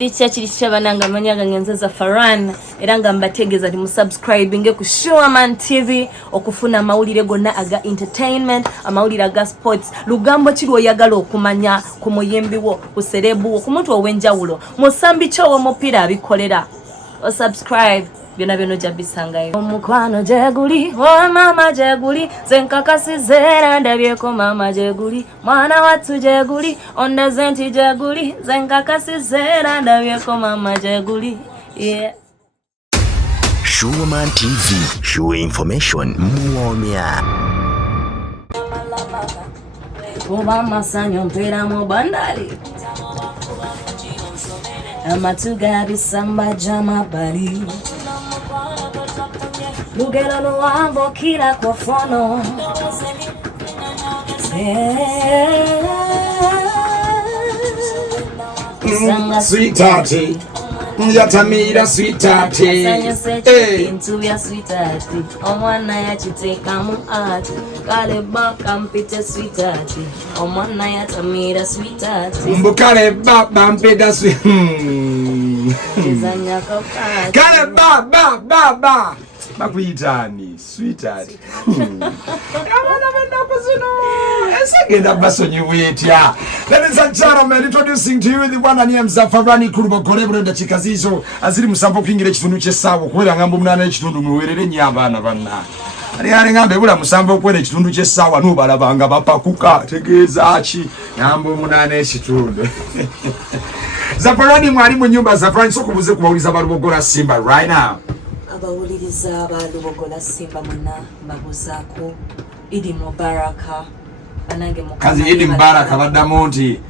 Licha chilishabananga manyaga ngenza zafaran eranga mbategeza mu subscribing ku Showaman TV okufuna amawulire gonna aga entertainment amawulire aga sports lugambo kirwo yagala okumanya ku muyimbiwo ku serebu ku muntu owenjawulo musambi kyo omupira abikolera o subscribe byona byono jabisangayo omukwano jeguli o mama jeguli zenkakasi zera ndabyeko mama jeguli mwana watu jeguli ondazenti jeguli zenkakasi zera ndabyeko mama jeguli yeah. Showaman TV, show information muomya. Oba masanyo mpera mu bandali amatuga bisamba jama bali lugero luwanvo kila kofono sweethearty yatamira sweethearty into ya sweethearty omwana yachiteka mu ati kale baka mpite sweethearty omwana yatamira sweethearty mbukale baba mpita kale baba bakuyitani sweetheart abana bendakuzino esegenda basonyiwetya. Ladies and gentlemen, introducing to you the one and named Zafaran Kuruba Kolebro da Chikazizo aziri musambo kingire kitundu kyesawo kubera ngambo munana ekitundu muwerere nnyo abaana banna ali ngambe bula musambo kwere ekitundu kyesawa nubalabanga bapakuka tegeeza ki ngambo munana ekitundu Zafaran mwali mu nyumba Zafaran sokubuze kubawuliza balubogola Simba right now. Abawuliriza abalubogola Simba muna mbabuzaako Idi Mubaraka banange kazi Idi Mubaraka badamonti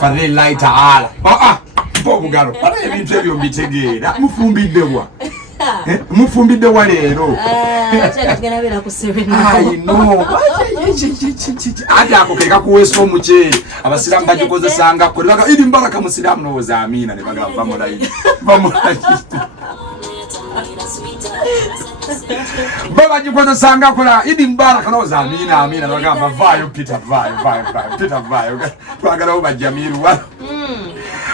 Fadhil Lai Taala bobugalo bana ebintu ebyo mbitegeera mufumbiddewa mufumbiddewa leero tugenda bera ku 7 no ati ako keka kuweso omuche abasiramu bagikozesanga ko baga Idi Mubaraka musiramu noza amina ne baga vamolayi baba jikoza sanga kola Idi Mubaraka noza amina bagamba vayo Peter vayo twagala oba Jamiru wa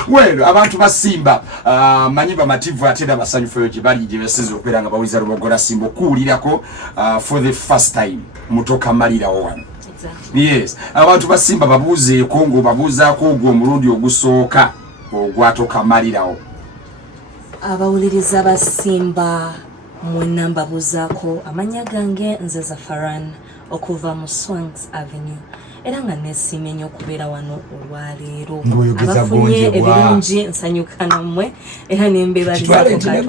welo abantu basimba manyiba mativu atenda basanyufu yo kibali jibesize okweranga bawiza rubogola Simba kuulirako for the first time mutoka malira one. Yes, abantu basimba babuze kongo babuza ko gwo mulundi ogusooka ogwatoka malirawo. Abawuliriza basimba mwena mbabuzaako amanya gange nze Zafaran okuva mu Swangz Avenue era nga nesimye okubeera wano olwaleero abafunye ebirungi nsanyukana mmwe era nembebaliza Katonda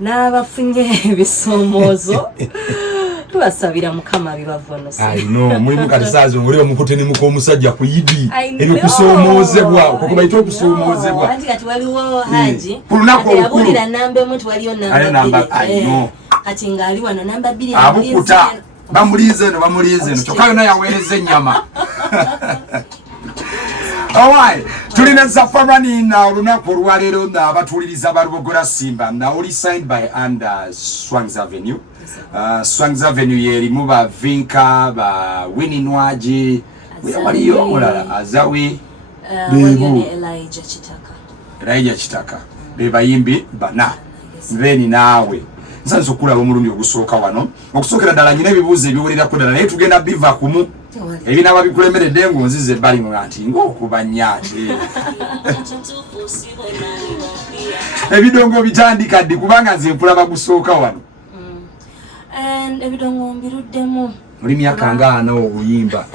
n'abafunye ebisoomoozo tubasabira mukama bibavonosa. I know mulimu katisazi ngoleo mukuteni muko omusajja ku Idi ebikusoomozebwa okuba ito okusoomozebwa anti kati waliwo haji kulunako yabulira namba omuntu waliyo namba I know kati ngali wano namba 2 abukuta bamulize no chokayo na yawereze ennyama. Alright, tulina Zafaran na olunaku olwaleero abatuliriza balubogola Simba na oli signed by under Swangz Avenue. Swangz Avenue yerimu ba Vinka ba Wininwaji waliyo mulala Azawi bebu Elijah Chitaka beba yimbi bana then nawe nsanzo kulaba omulundi ogusooka wano okusokera dala nyine ebibuuzo ebiwulira ko dala naye tugenda biva kumu ebina babikulemeredde ngonzize bali mu ati ng'okubanyate ebidongo bitandika ddi kubanga nze mpulaba gusooka wano and ebidongo mbiruddemu oli myaka ngana obuyimba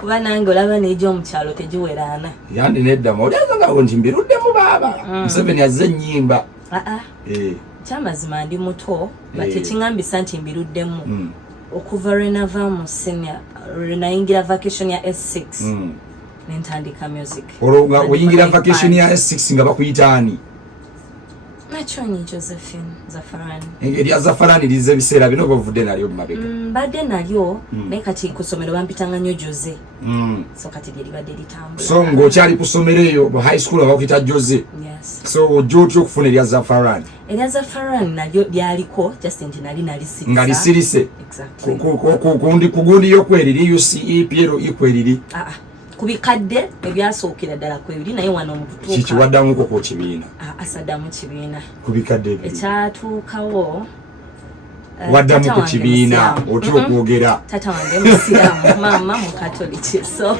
kuba nange olaba n'ejja omukyalo tegiweraana yandi nedda mawulyangawo nti mbiruddemu baaba Museveni azze ennyimba kyamazima ndi muto batekingambisa nti mbiruddemu okuva renava mu senior renayingira vacation ya S6 nentandika music olwo oyingira vacation ya S6 nga bakuyitaani Nachoni Josephine Zafaran erya Zafaran lize biseera bino bavudde nalyo mumabega badde nalyo naye kati kusomero bampitanga nnyo Jose so kati libadde litambula so ng'okyali ku ssomero eyo high school abakuyita Jose. Yes, so ojja okufuna erya Zafaran nalyo lyaliko just nti nalisirisa nga lisirise exactly kugundi yo kweriri UCE Piero ikweriri kubikadde ebyasookera ddala kwebiri naye wano mukutuuka kiki waddamuko ku kibiina asaddamu kibiina kubikadde ekyatuukawo waddamu ku kibiina otya okwogera tata wange musiraamu mama mukatoliki so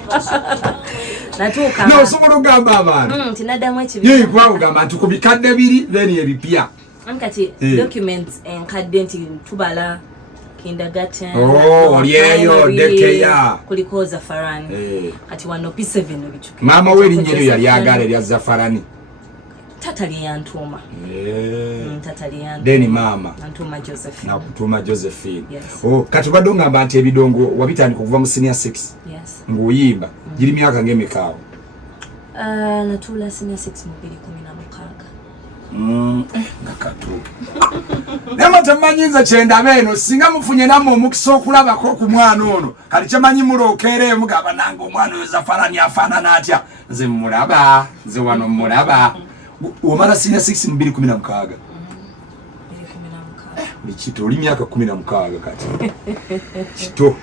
natuuka nosobola okugamba abantu tinaddamu ekibiina kwakugamba nti kubikadde biri then ebipya kati documents enkadde nti tubala kindergarten olyeyo dekeya kuliko zafaran kati wano P7 bichuke mama we erinnya eryo yali agala erya zafarani tata lyantuuma tata lyantuuma deni mama antuma Josephine nakutuma Josephine yes. Kati badde ngamba nti ebidongo wabitandika okuva mu senior 6 yes. ng'oyimba giri myaka ng'emekaawo natula senior 6 mu 2016 ngakatuuka nema temanyiza kyendaba eno singa mufunye nammwe omukisa okulabako ku mwana ono kati kyemanyi mulookeera mugamba nange omwana oyo zafarani afaanana atya nze mulaba nze wano mulaba omala senior 6 mu 2016 kito oli myaka 16 kati kito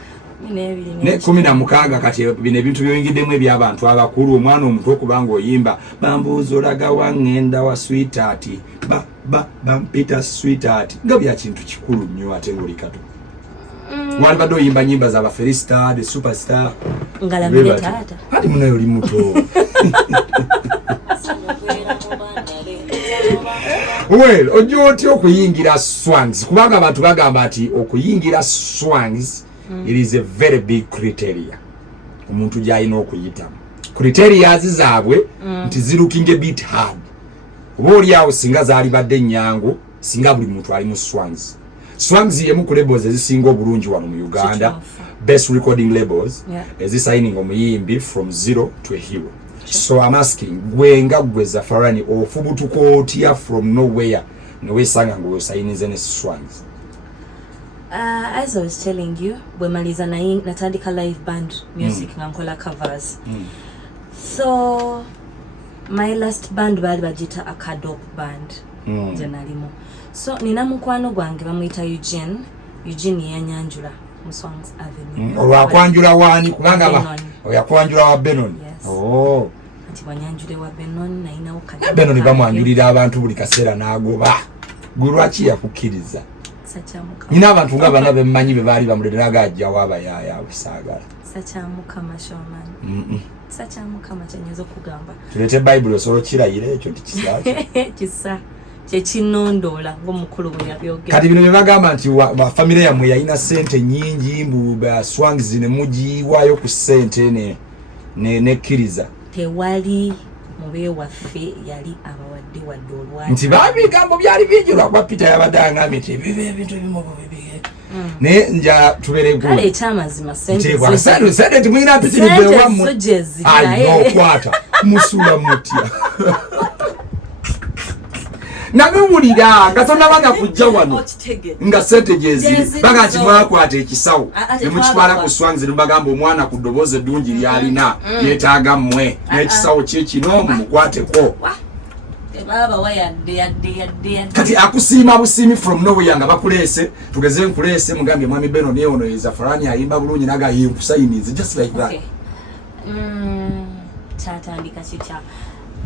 ne 16 kati bino ebintu byoyingiddemu eby'abantu abakulu omwana omuto okubanga oyimba bambuuza olaga wangenda wa sweetheart bampita sweetheart nga bya kintu kikulu nnyo ate ng'oli kato wali badde oyimba nyimba za baferistar the superstar ngalamire taata ati munayo oli muto well ojja otya okuyingira swangz kubanga abantu bagamba nti okuyingira swangz it is a very big criteria omuntu gy'alina okuyitamu criteria zaabwe nti zilooking a bit hard oba oliawo singa zaali badde nnyangu singa buli muntu ali mu swangz yemu ku labels ezisinga obulungi wano mu Uganda best recording labels ezisigning omuyimbi from zero to a hero. So I'm asking gwenga gwe zafarani ofubutuko otya from nowhere nowesanga ng'osayinize ne swangz. As I was telling you, bwe maliza natandika live band music ngankola covers. So my last band baali bagita Akadop band jenalimo. So nina mukwano gwange bamuyita Eugene yanyanjula mu Swangz Avenue. Olwakwanjula waani kubanga oyakwanjula wa Benon. Yes. Ati wanyanjule wa Benon na inawo kadde. Benon bamwanjulira abantu buli kaseera n'agoba. Gwe lwaki yakukkiriza? Nina abantu nga bana bemmanyi be baali bamuleraga ajja waba yaya busaagala. Sakyamukama Showman. Sakyamukama kyenyezo kugamba. Tulete Bible osolo kirayire ekyo tikisaaje. Kisa kyekinondoola ng'omukulu bwe yabyogera. Kati bino bye bagamba nti famire yammwe yalina ssente nnyingi mbu swangz ne mugiwaayo ku ssente nekkiriza. Tewali mube waffe yali abawadde wadde olwali. Nti babigambo byali bingi lwakuba Peter yabadde agambye nti ebintu ebimu bibige. Ne nja tubeere kale ekyamazima sente timuyina pitirive wammwe. Ayi nokwata musula mutya. Nabiwulira nga tonnabanga kujja wano nga sente gyeziri baga nti mwakwata ekisawo ne mukitwala ku swangz ne bagamba omwana ku ddoboozi eddungi lyalina yeetaaga mmwe n'ekisawo kye kino mumukwateko kati akusiima busiimi from nowhere nga bakuleese tugeze nkuleese mugambye mwami Beno ne ono ye zafarani ayimba bulungi naga yenkusayinize just like that. Kyatandika kitya.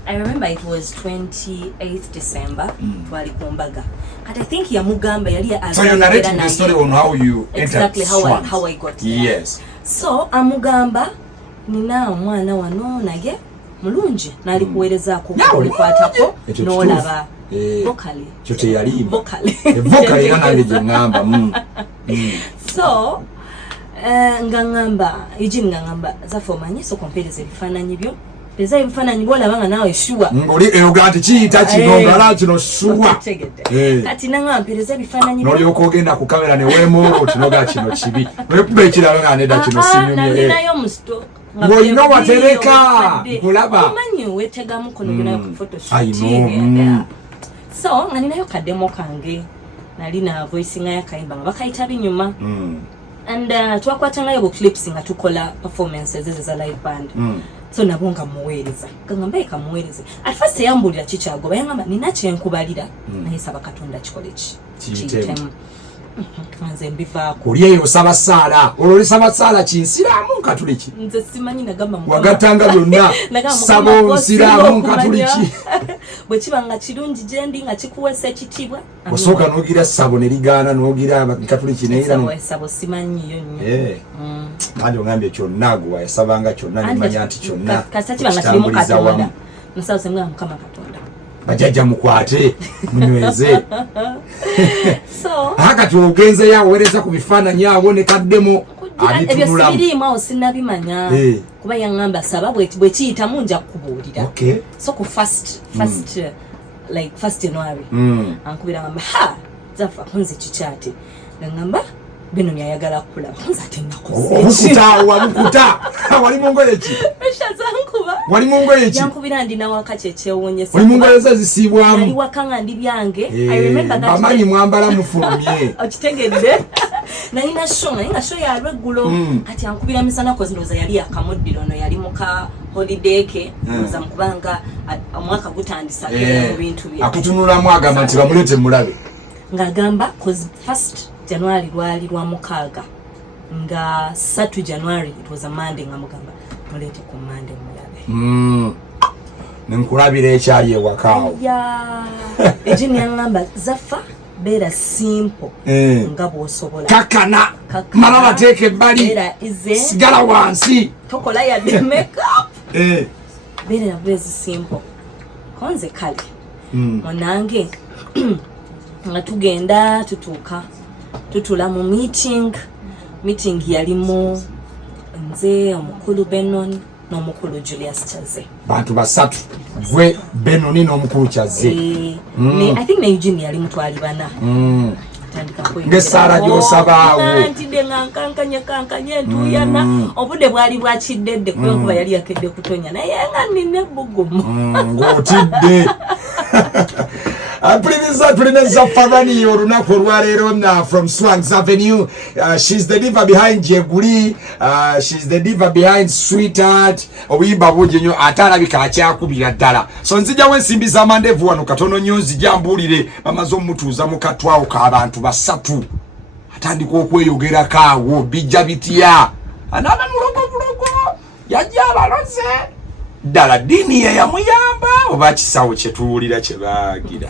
I remember it was 28th December twali kumbaga. But I think yamugamba yali so you're narrating the story on how you exactly how I got there. Yes. So amugamba nina omwana wano naye mulungi nali kuwerezaako kulikwatako n'olaba vocally. Chote yali vocally. Vocally nange gyengamba. So ngangamba ngangamba zafomanyi so compare ebifaananyi byo. Peza ebifaananyi bwolabanga naawe shuwa. Ngoli eyogati kiyita kino ngala kino shuwa. Kati nanga mpereza ebifaananyi byo. N'olyoka ogenda ku kamera ne weemoola otinoga kino kibi. Wekuba ekirala nga nedda kino sinyumye. Nalinayo mu store. Ng'olina watereka kulaba. Omanyi weetegamu kono genayo ku photoshoot. So nga ninayo kademo kange. Nalina voicing y'akayimba nga bakayita binyuma. And twakwatangayo bu clips nga tukola performances za live band. So nabonga muweereza kangamba ekamuweereze at first yambulira kikyagoba yangamba nina kyenkubalira naye saba Katonda kikole kitemu nze mbivaako oli eyo osaba ssaala olwo saba ssaala kinsiraamu nkatuliki nze simanyi nagamba wagatanga byonna saba nsiraamu nkatuliki bwe kiba nga kirungi gye ndi nga kikuweesa ekitiibwa osooka n'ogira ssabo ne ligaana n'ogira nkatuliki neera sabo simanyiyo nnyo nange ogambye kyonna gwe wayasabanga kyonna nemanya nti kyonna kasita kiba nga kirimu katonda nosabose nga mukama katonda bajajja mukwate munyweze so akati ogenzeyo aweereza ku bifaananyi abonekaddemu ebyo sibiriimu awo sinnabimanya kuba yaŋŋamba saba bwe kiyitamu nja kukubuulira so ku first January ankubira ngamba zafa kunze kikyate ngamba bino myayagala kulaba kunze ate wamukuta wali mungoye ki zankuba wali mungoye ki yankubira ndi nawaka kyewonyesa wali mungoye zisibwamu nali wakanga ndi byange I remember that amanyi mwambala mufulumye okitegedde nalina show ya regulo ati ankubira misana kozi ndoza yali akamuddiro no yali muka holiday ke ndoza mukubanga omwaka gutandisa mu bintu bye akutunula mwagamba nti bamulete mulabe ngagamba cause first January lwali lwa mukaaga nga 3 January it was a Monday ngamugamba mulete ku Monday mulabe nenkulabira ekyali ewakaawo ejini yangamba zafa beera simple nga bw'osobola kakana mala bateeka ebbali sigala wansi tokola yadde makeup beera bwezi simple konze kale munange nga tugenda tutula mu meeting yalimu nze omukulu Benon n'omukulu Julius Chaze bantu basatu gwe Benoni n'omukulu Chaze I think na Eugene yali mutwali bana ngesara gyosabaawo ntide kankanye ntuyana obudde bwali bwakiddedde kuba yali yakedde kutonya naye nga nine bugumu ng'otidde tulina zafarani olunaku olwaleero from Swangz Avenue. She's the diva behind Jeguli. She's the diva behind Sweetheart. Obuyimba bungi nnyo ate alabika akyakubira ddala. So nzijjawo ensimbi z'amandeevu wano katono nnyo nzijja mbuulire bamaze omutuuza mu katwawo k'abantu basatu. Atandika okweyogerako awo bijja bitya. Anaaba mulogo yajja abaloze. Ddala ddiini ye yamuyamba oba kisawo kye tuwulira kye baagira